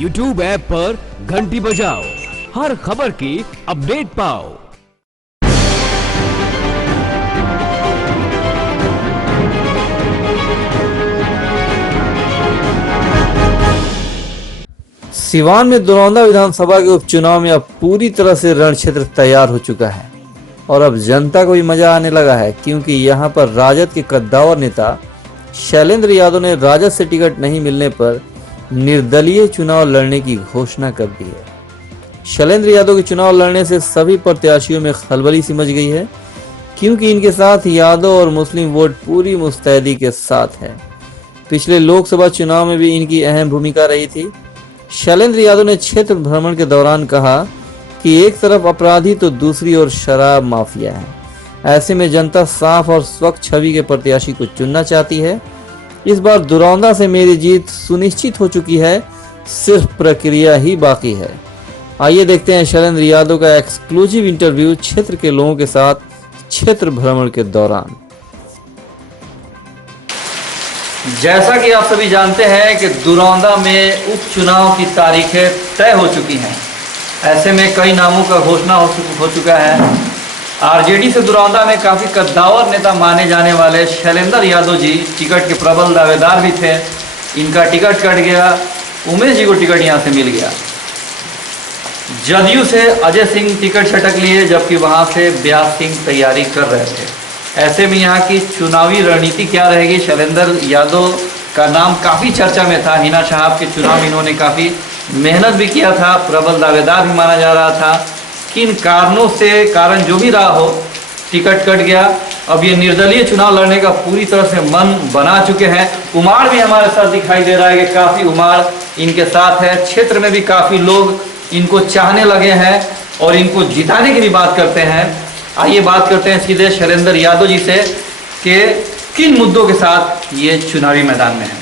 YouTube app पर घंटी बजाओ, हर खबर की अपडेट पाओ। सिवान में दुरौंदा विधानसभा के उपचुनाव में अब पूरी तरह से रण क्षेत्र तैयार हो चुका है और अब जनता को भी मजा आने लगा है, क्योंकि यहां पर राजद के कद्दावर नेता शैलेंद्र यादव ने राजद से टिकट नहीं मिलने पर निर्दलीय चुनाव लड़ने की घोषणा कर दी है। शैलेंद्र यादव के चुनाव लड़ने से सभी प्रत्याशियों में खलबली सी मच गई है, क्योंकि इनके साथ यादव और मुस्लिम वोट पूरी मुस्तैदी के साथ है। पिछले लोकसभा चुनाव में भी इनकी अहम भूमिका रही थी। शैलेंद्र यादव ने क्षेत्र भ्रमण के दौरान कहा कि एक तरफ अपराधी तो दूसरी ओर शराब माफिया है। ऐसे में जनता साफ और स्वच्छ छवि के प्रत्याशी को चुनना चाहती है। इस बार दुरौंदा से मेरी जीत सुनिश्चित हो चुकी है, सिर्फ प्रक्रिया ही बाकी है। आइए देखते हैं शैलेंद्र यादव का एक्सक्लूसिव इंटरव्यू क्षेत्र के लोगों के साथ क्षेत्र भ्रमण के दौरान। जैसा कि आप सभी जानते हैं कि दुरौंदा में उपचुनाव की तारीखें तय हो चुकी हैं। ऐसे में कई नामों का घोषणा हो चुका है। आरजेडी से दुरौंदा में काफी कद्दावर नेता माने जाने वाले शैलेंद्र यादव जी टिकट के प्रबल दावेदार भी थे। इनका टिकट कट गया, उमेश जी को टिकट यहां से मिल गया। जदयू से अजय सिंह टिकट छटक लिए, जबकि वहां से व्यास सिंह तैयारी कर रहे थे। ऐसे में यहाँ की चुनावी रणनीति क्या रहेगी? शैलेंद्र यादव का नाम काफी चर्चा में था। हिना साहब के चुनाव इन्होंने काफी मेहनत भी किया था, प्रबल दावेदार भी माना जा रहा था। किन कारणों से, कारण जो भी रहा हो, टिकट कट गया। अब ये निर्दलीय चुनाव लड़ने का पूरी तरह से मन बना चुके हैं। उमाड़ भी हमारे साथ दिखाई दे रहा है कि काफी उमाड़ इनके साथ है। क्षेत्र में भी काफी लोग इनको चाहने लगे हैं और इनको जिताने की भी बात करते हैं। आइए बात करते हैं सीधे शैलेंद्र यादव जी से कि किन मुद्दों के साथ ये चुनावी मैदान में है।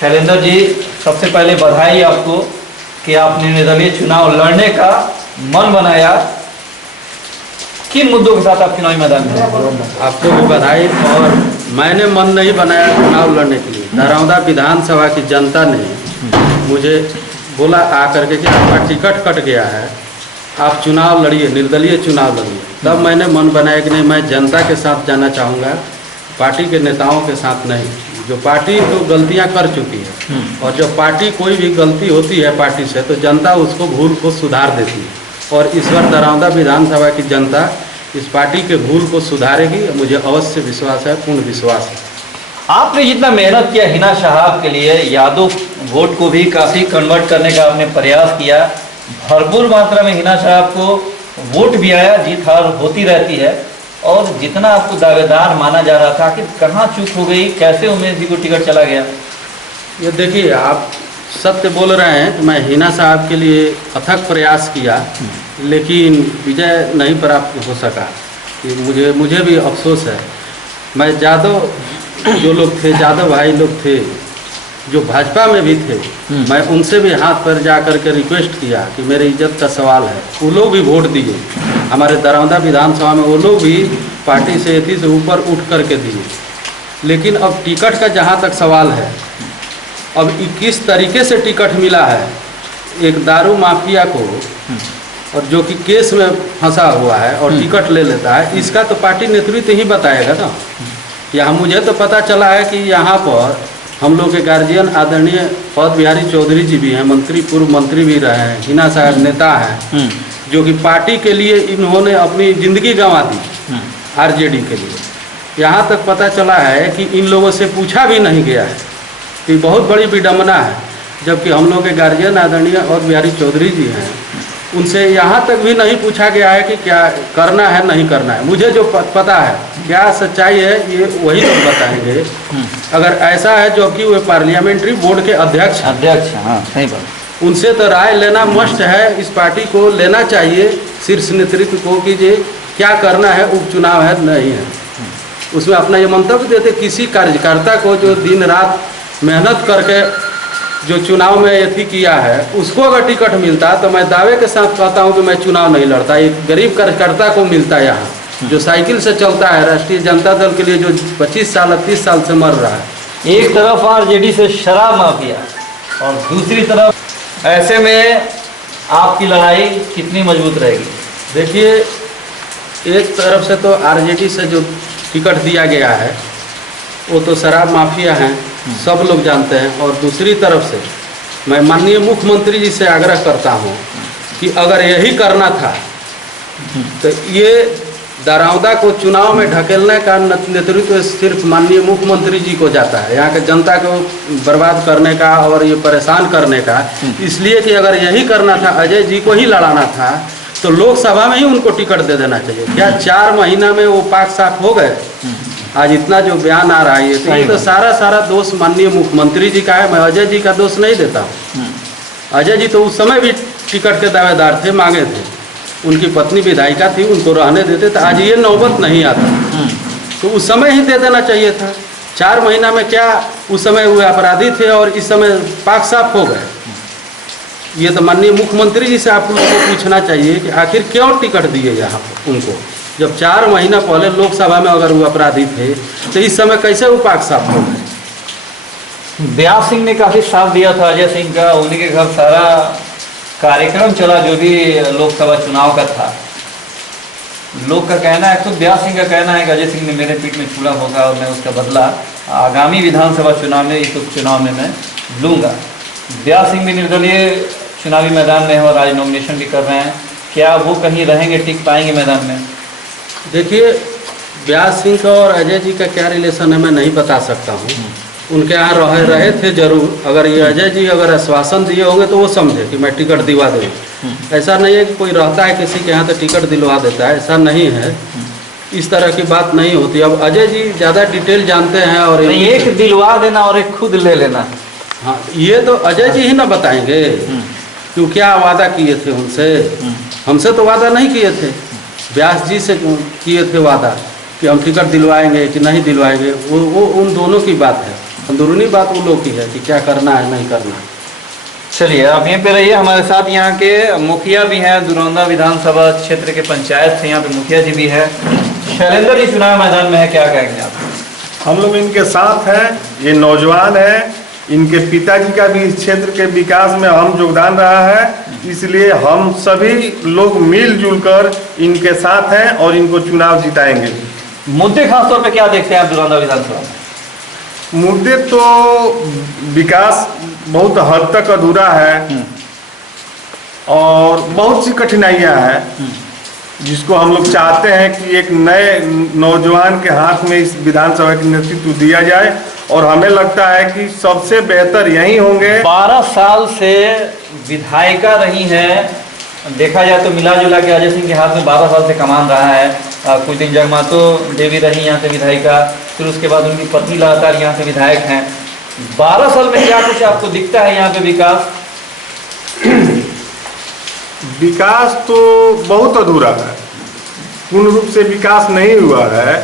शैलेंद्र जी, सबसे पहले बधाई आपको कि आपने निर्दलीय चुनाव लड़ने का मन बनाया। किन मुद्दों के साथ आप चुनावी मैदान में हैं? आपको भी बधाई। और मैंने मन नहीं बनाया चुनाव लड़ने के लिए। दरौंदा विधानसभा की जनता ने मुझे बोला आकर के कि आपका टिकट कट गया है, आप चुनाव लड़िए, निर्दलीय चुनाव लड़िए। तब मैंने मन बनाया कि नहीं, मैं जनता के साथ जाना चाहूँगा, पार्टी के नेताओं के साथ नहीं। जो पार्टी तो गलतियां कर चुकी है और जब पार्टी कोई भी गलती होती है पार्टी से, तो जनता उसको भूल को सुधार देती है। और इस बार दरौंदा विधानसभा की जनता इस पार्टी के भूल को सुधारेगी, मुझे अवश्य विश्वास है, पूर्ण विश्वास है। आपने जितना मेहनत किया हिना साहब के लिए, यादव वोट को भी काफ़ी कन्वर्ट करने का आपने प्रयास किया। भरपूर मात्रा में हिना साहब को वोट भी आया, जीत हार होती रहती है। और जितना आपको दावेदार माना जा रहा था, कि कहाँ चूक हो गई, कैसे उमेश जी को टिकट चला गया? ये देखिए, आप सत्य बोल रहे हैं कि मैं हिना साहब के लिए अथक प्रयास किया, लेकिन विजय नहीं प्राप्त हो सका। कि मुझे भी अफसोस है। मैं यादव जो लोग थे, यादव भाई लोग थे जो भाजपा में भी थे, मैं उनसे भी हाथ पर जा कर के रिक्वेस्ट किया कि मेरे इज्जत का सवाल है। वो लोग भी वोट दिए। हमारे दरौंदा विधानसभा में वो लोग भी पार्टी से एथी से ऊपर उठ कर के दिए। लेकिन अब टिकट का जहाँ तक सवाल है, अब किस तरीके से टिकट मिला है एक दारू माफिया को, और जो कि केस में फंसा हुआ है और टिकट ले लेता है, इसका तो पार्टी नेतृत्व ही बताएगा ना। यहाँ मुझे तो पता चला है कि यहाँ पर हम लोग के गार्जियन आदरणीय पद बिहारी चौधरी जी भी हैं, मंत्री, पूर्व मंत्री भी रहे हैं, हिना साहब नेता हैं, जो कि पार्टी के लिए इन्होंने अपनी ज़िंदगी गंवा दी आरजेडी के लिए। यहाँ तक पता चला है कि इन लोगों से पूछा भी नहीं गया है। ये बहुत बड़ी विडम्बना है। जबकि हम लोग के गार्जियन आदरणीय पद बिहारी चौधरी जी हैं, उनसे यहाँ तक भी नहीं पूछा गया है कि क्या करना है, नहीं करना है। मुझे जो पता है, क्या सच्चाई है, ये वही लोग बताएंगे। अगर ऐसा है, जो कि वे पार्लियामेंट्री बोर्ड के अध्यक्ष, हाँ, सही बात। उनसे तो राय लेना मस्ट है। इस पार्टी को लेना चाहिए, शीर्ष नेतृत्व को, कि ये क्या करना है, उपचुनाव है नहीं है। उसमें अपना ये मंतव्य देते। किसी कार्यकर्ता को जो दिन रात मेहनत करके जो चुनाव में यथी किया है, उसको अगर टिकट मिलता तो मैं दावे के साथ कहता हूं कि मैं चुनाव नहीं लड़ता। एक गरीब कार्यकर्ता को मिलता है यहाँ, जो साइकिल से चलता है, राष्ट्रीय जनता दल के लिए जो 25 साल 30 साल से मर रहा है। एक तरफ आरजेडी से शराब माफिया और दूसरी तरफ ऐसे में आपकी लड़ाई कितनी मजबूत रहेगी? देखिए, एक तरफ से तो आरजेडी से जो टिकट दिया गया है वो तो शराब माफिया हैं, सब लोग जानते हैं। और दूसरी तरफ से मैं माननीय मुख्यमंत्री जी से आग्रह करता हूँ कि अगर यही करना था तो ये दरौदा को चुनाव में ढकेलने का नेतृत्व सिर्फ माननीय मुख्यमंत्री जी को जाता है, यहाँ के जनता को बर्बाद करने का और ये परेशान करने का। इसलिए कि अगर यही करना था, अजय जी को ही लड़ाना था, तो लोकसभा में ही उनको टिकट दे देना चाहिए। क्या 4 महीना में वो पाक साफ हो गए? आज इतना जो बयान आ रहा है ये तो सारा दोष माननीय मुख्यमंत्री जी का है। मैं अजय जी का दोष नहीं देता हूँ। अजय जी तो उस समय भी टिकट के दावेदार थे, मांगे थे, उनकी पत्नी विधायिका थी, उनको रहने देते थे, आज ये नौबत नहीं आता। तो उस समय ही दे देना चाहिए था। 4 महीना में क्या उस समय हुए अपराधी थे और इस समय पाक साफ हो गए? ये तो माननीय मुख्यमंत्री जी से आप लोगों को पूछना चाहिए कि आखिर क्यों टिकट दिए यहाँ पर उनको, जब 4 महीना पहले लोकसभा में अगर वो अपराधी थे तो इस समय कैसे वो पाक साफ हो गए? व्यास सिंह ने काफी साथ दिया था अजय सिंह का, उन्हीं के घर सारा कार्यक्रम चला जो भी लोकसभा चुनाव का था। लोग का कहना है, खुद व्यास सिंह का कहना है कि अजय सिंह ने मेरे पीठ में छुरा होगा और मैं उसका बदला आगामी विधानसभा चुनाव में, इस उपचुनाव में मैं लूँगा। व्यास सिंह भी निर्दलीय चुनावी मैदान में है और आज नॉमिनेशन भी कर रहे हैं। क्या वो कहीं रहेंगे, टिक पाएंगे मैदान में? देखिए, व्यास सिंह का और अजय जी का क्या रिलेशन है मैं नहीं बता सकता हूँ। उनके यहाँ रहे थे जरूर। अगर ये अजय जी अगर आश्वासन दिए होंगे तो वो समझे कि मैं टिकट दिलवा दूँ। ऐसा नहीं है कि कोई रहता है किसी के यहाँ तो टिकट दिलवा देता है, ऐसा नहीं है। इस तरह की बात नहीं होती। अब अजय जी ज़्यादा डिटेल जानते हैं। और एक दिलवा देना और एक खुद ले लेना, हाँ, ये तो अजय जी ही ना बताएंगे क्यों क्या वादा किए थे उनसे। हमसे तो वादा नहीं किए थे, व्यास जी से किए थे वादा कि हम टिकट दिलवाएंगे कि नहीं दिलवाएंगे। वो उन दोनों की बात है, अंदरूनी बात उन लोग की है कि क्या करना है नहीं करना है। चलिए आप यहीं पे रहिए, हमारे साथ यहाँ के मुखिया भी हैं, दुरौंदा विधानसभा क्षेत्र के पंचायत से यहाँ पे मुखिया जी भी है। शैलेंद्र जी चुनाव मैदान में है, क्या कहेंगे आप? हम लोग इनके साथ हैं। ये नौजवान हैं, इनके पिताजी का भी इस क्षेत्र के विकास में अहम योगदान रहा है, इसलिए हम सभी लोग मिलजुल कर इनके साथ हैं और इनको चुनाव जिताएंगे। मुद्दे खासतौर पे क्या देखते हैं आप दुरौंदा विधानसभा में? मुद्दे तो विकास बहुत हद तक अधूरा है और बहुत सी कठिनाइयां हैं जिसको हम लोग चाहते हैं कि एक नए नौजवान के हाथ में इस विधानसभा की नेतृत्व दिया जाए और हमें लगता है कि सबसे बेहतर यही होंगे। 12 साल से विधायिका रही हैं, देखा जाए तो मिला जुला के अजय सिंह के हाथ में 12 साल से कमान रहा है। कुछ दिन जगमातो देवी रही यहाँ से विधायिका, फिर उसके बाद उनकी पत्नी लगातार यहाँ से विधायक हैं। 12 साल में क्या कुछ आपको दिखता है यहाँ पे विकास? विकास तो बहुत अधूरा है, पूर्ण रूप से विकास नहीं हुआ है।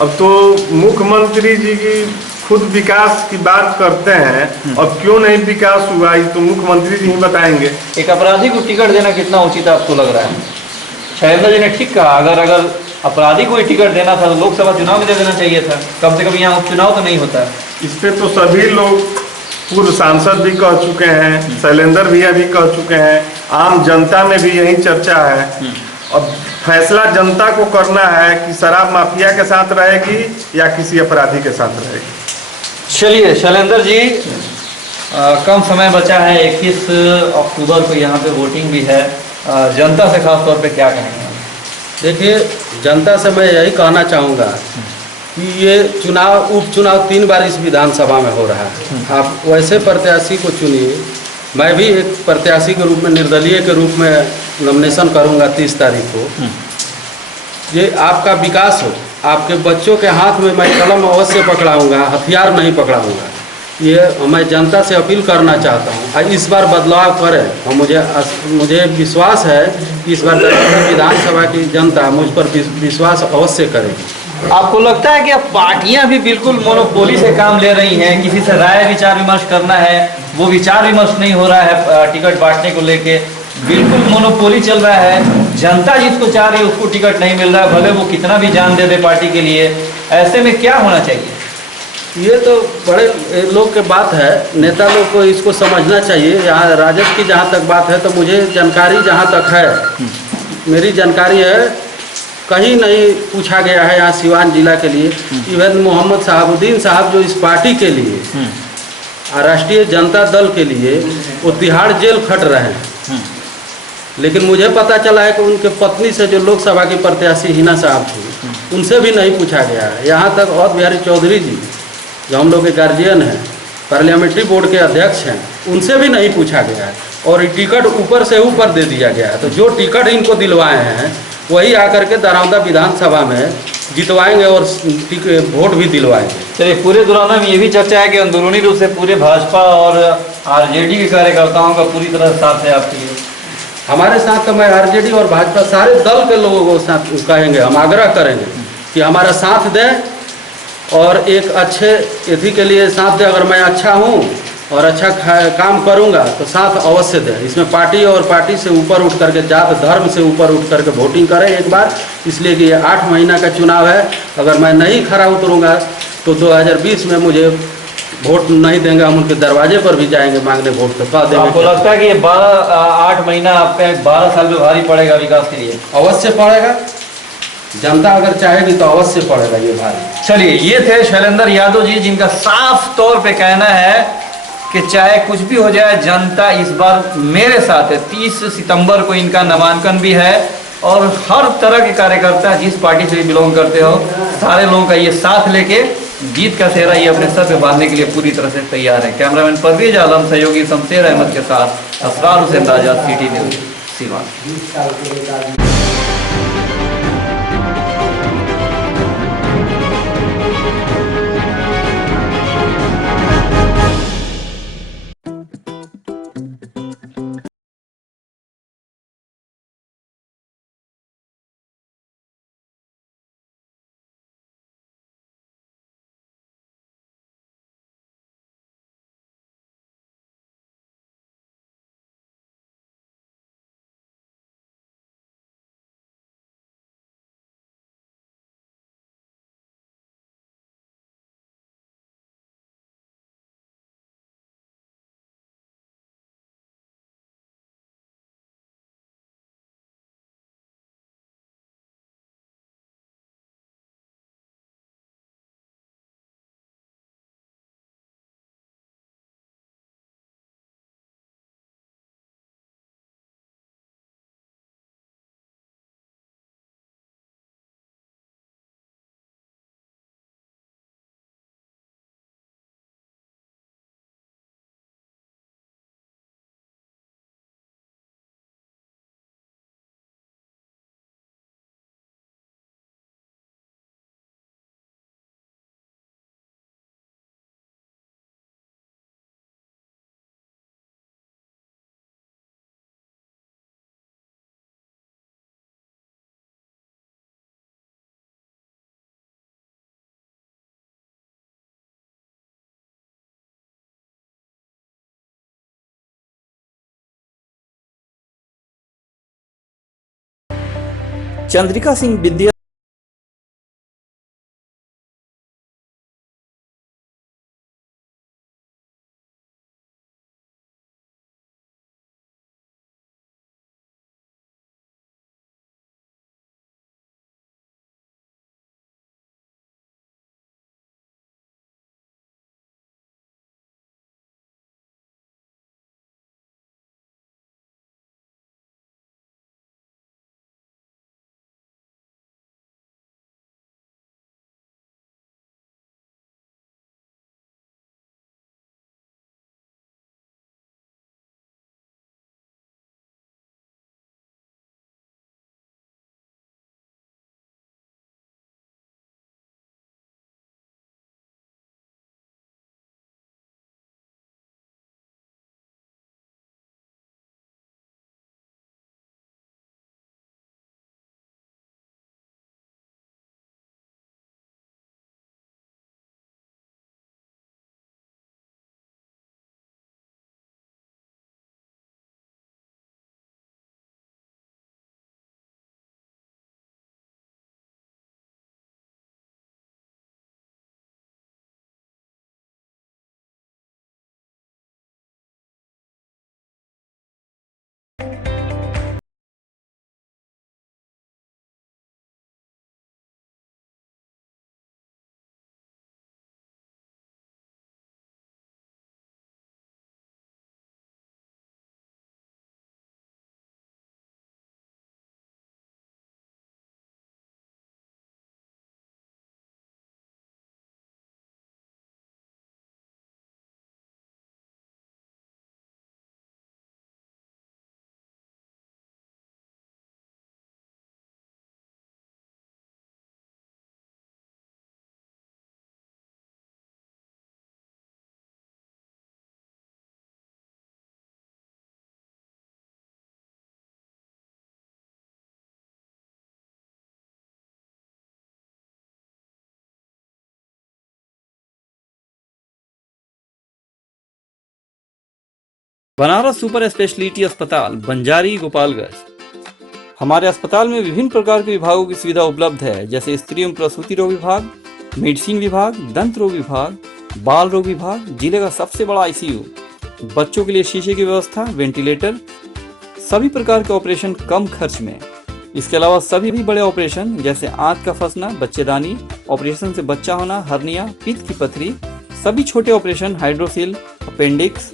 अब तो मुख्यमंत्री जी की खुद विकास की बात करते हैं और क्यों नहीं विकास हुआ ये तो मुख्यमंत्री जी ही बताएंगे। एक अपराधी को टिकट देना कितना उचित आपको लग रहा है? शैलेंद्र जी ने ठीक कहा, अगर अपराधी को ही टिकट देना था तो लोकसभा चुनाव में दे देना चाहिए था, कम से कम यहाँ उपचुनाव तो नहीं होता। इस पे तो सभी लोग, पूर्व सांसद भी कह चुके हैं, शैलेंद्र भैया भी कह चुके हैं, आम जनता में भी यही चर्चा है। अब फैसला जनता को करना है कि शराब माफिया के साथ रहेगी या किसी अपराधी के साथ रहेगी। चलिए शैलेंद्र जी, कम समय बचा है, 21 अक्टूबर को यहाँ पे वोटिंग भी है, जनता से खास तौर पे क्या कहेंगे? देखिए, जनता से मैं यही कहना चाहूँगा कि ये उपचुनाव 3 बार इस विधानसभा में हो रहा है। आप वैसे प्रत्याशी को चुनिए। मैं भी एक प्रत्याशी के रूप में, निर्दलीय के रूप में नॉमिनेशन करूंगा 30 तारीख को। ये आपका विकास हो, आपके बच्चों के हाथ में मैं कलम अवश्य पकड़ाऊंगा, हथियार नहीं पकड़ाऊंगा। ये मैं जनता से अपील करना चाहता हूँ, इस बार बदलाव करें। और मुझे विश्वास है कि इस बार विधानसभा की जनता मुझ पर विश्वास अवश्य करेगी। आपको लगता है कि अब पार्टियां भी बिल्कुल मोनोपोली से काम ले रही हैं, किसी से राय विचार विमर्श करना है वो विचार विमर्श नहीं हो रहा है, टिकट बांटने को लेके बिल्कुल मोनोपोली चल रहा है, जनता जिसको चाह रही है उसको टिकट नहीं मिल रहा है, भले वो कितना भी जान दे दे पार्टी के लिए। ऐसे में क्या होना चाहिए? ये तो बड़े लोग के बात है, नेता लोग को इसको समझना चाहिए। यहाँ राजद की जहाँ तक बात है तो मुझे जानकारी जहाँ तक है, मेरी जानकारी है, कहीं नहीं पूछा गया है यहाँ सिवान जिला के लिए। इवन मोहम्मद शहाबुद्दीन साहब जो इस पार्टी के लिए, राष्ट्रीय जनता दल के लिए, वो तिहाड़ जेल खट रहे हैं। लेकिन मुझे पता चला है कि उनके पत्नी से जो लोकसभा की प्रत्याशी हिना साहब थी, उनसे भी नहीं पूछा गया है। यहाँ तक अवध बिहारी चौधरी जी जो हम लोग के गार्जियन हैं, पार्लियामेंट्री बोर्ड के अध्यक्ष हैं, उनसे भी नहीं पूछा गया है। और टिकट ऊपर से ऊपर दे दिया गया है। तो जो टिकट इनको दिलवाए हैं वही आकर के दरौंदा विधानसभा में जितवाएंगे और वोट भी दिलवाएंगे। चलिए, पूरे दौरान में ये भी चर्चा है कि अंदरूनी रूप से पूरे भाजपा और आरजेडी के कार्यकर्ताओं का पूरी तरह साथ है आपके लिए। हमारे साथ तो मैं आरजेडी और भाजपा सारे दल के लोगों को साथ कहेंगे, हम आग्रह करेंगे कि हमारा साथ दें और एक अच्छे यदि के लिए साथ दें। अगर मैं अच्छा हूँ और अच्छा काम करूँगा तो साथ अवश्य दें। इसमें पार्टी और पार्टी से ऊपर उठ करके, जात धर्म से ऊपर उठ करके वोटिंग करें एक बार, इसलिए कि ये 8 महीना का चुनाव है। अगर मैं नहीं खरा उतरूँगा तो 2020 में मुझे वोट नहीं देंगे, हम उनके दरवाजे पर भी जाएंगे मांगने वोट। तो कह देंगे। आपको लगता है कि ये 8 महीना आपका 12 साल में भारी पड़ेगा विकास के लिए? अवश्य पड़ेगा, जनता अगर चाहेगी तो अवश्य पड़ेगा ये भारी। चलिए, ये थे शैलेंद्र यादव जी, जिनका साफ तौर पे कहना है कि चाहे कुछ भी हो जाए, जनता इस बार मेरे साथ है। 30 सितंबर को इनका नामांकन भी है और हर तरह के कार्यकर्ता, जिस पार्टी से भी बिलोंग करते हो, सारे लोगों का ये साथ लेके जीत का सेहरा ये अपने सर पे बांधने के लिए पूरी तरह से तैयार है। कैमरामैन परवेज आलम, सहयोगी शमशेर अहमद के साथ असरार हुसैन राजा, सिटी न्यूज, सीवान। चंद्रिका सिंह विद्या बनारस सुपर स्पेशलिटी अस्पताल बंजारी गोपालगंज। हमारे अस्पताल में विभिन्न प्रकार के विभागों की सुविधा उपलब्ध है, जैसे स्त्री एवं प्रसूति रोग विभाग, मेडिसिन विभाग, दंत रोग विभाग, बाल रोग विभाग, जिले का सबसे बड़ा आईसीयू, बच्चों के लिए शीशे की व्यवस्था, वेंटिलेटर, सभी प्रकार के ऑपरेशन कम खर्च में। इसके अलावा सभी भी बड़े ऑपरेशन जैसे आंख का फंसना, बच्चेदानी, ऑपरेशन से बच्चा होना, हर्निया, पित्त की पथरी, सभी छोटे ऑपरेशन, हाइड्रोसिल, अपेंडिक्स।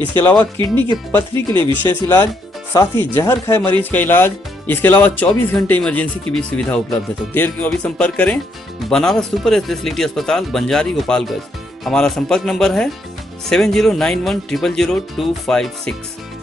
इसके अलावा किडनी के पथरी के लिए विशेष इलाज, साथ ही जहर खाए मरीज का इलाज। इसके अलावा 24 घंटे इमरजेंसी की भी सुविधा उपलब्ध है। तो देर क्यों, अभी संपर्क करें बनारस सुपर स्पेशलिटी अस्पताल बंजारी गोपालगंज। हमारा संपर्क नंबर है 7091000256।